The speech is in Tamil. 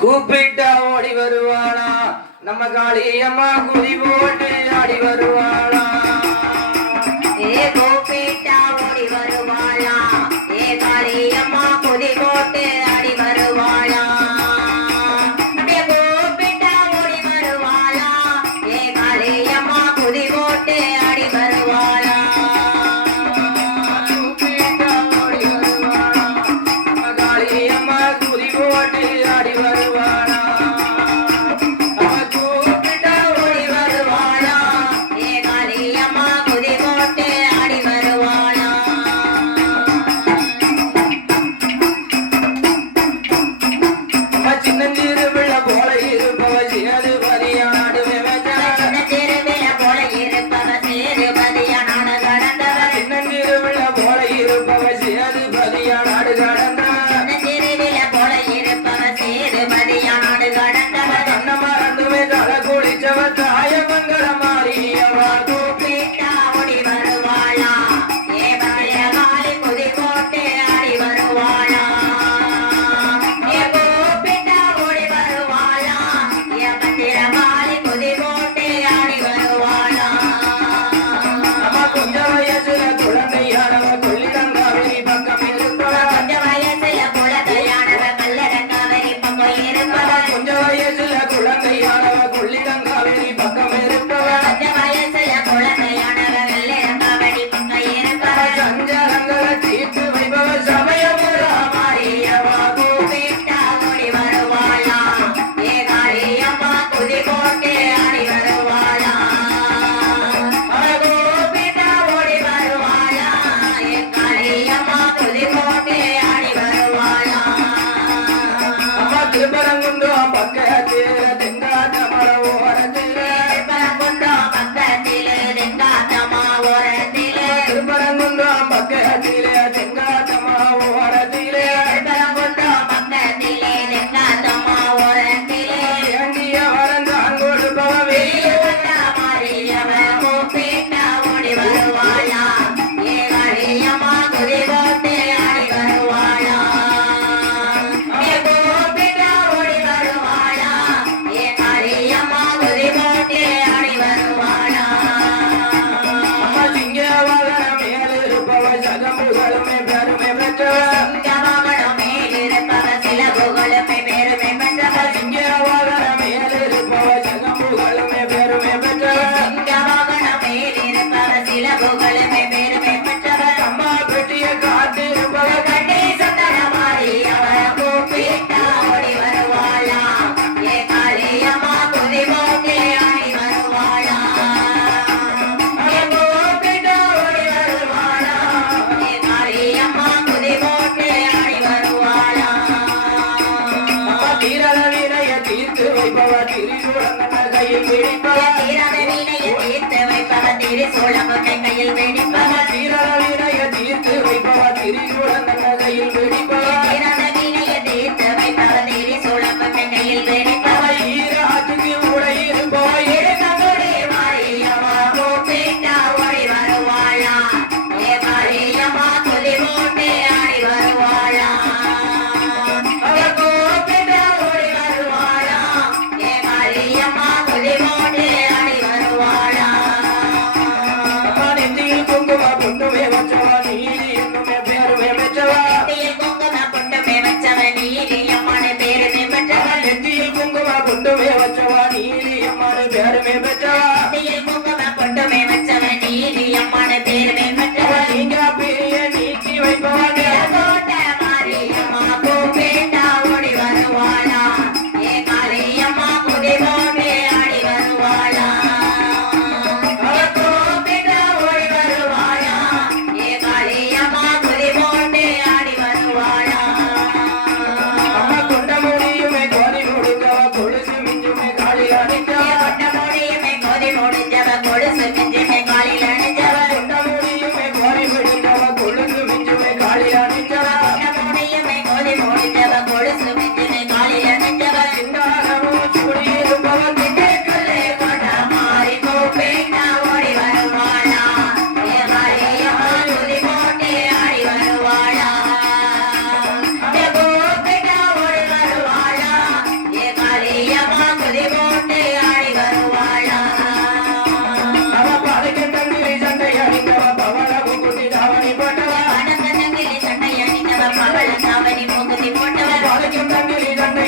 கூப்பிட்டா ஓடி வருவானா நம்ம காளியம்மா குதி போட்டு ஆடி வருவானா வைப்பவா தீராத வீணையை தீர்த்து வைப்பவா திரு சூழமும் கையில் வெடி મોડી ત્યારે મોડે સમી రామని మోగది పొట్టవ రాజు తండ్రి లేదంటే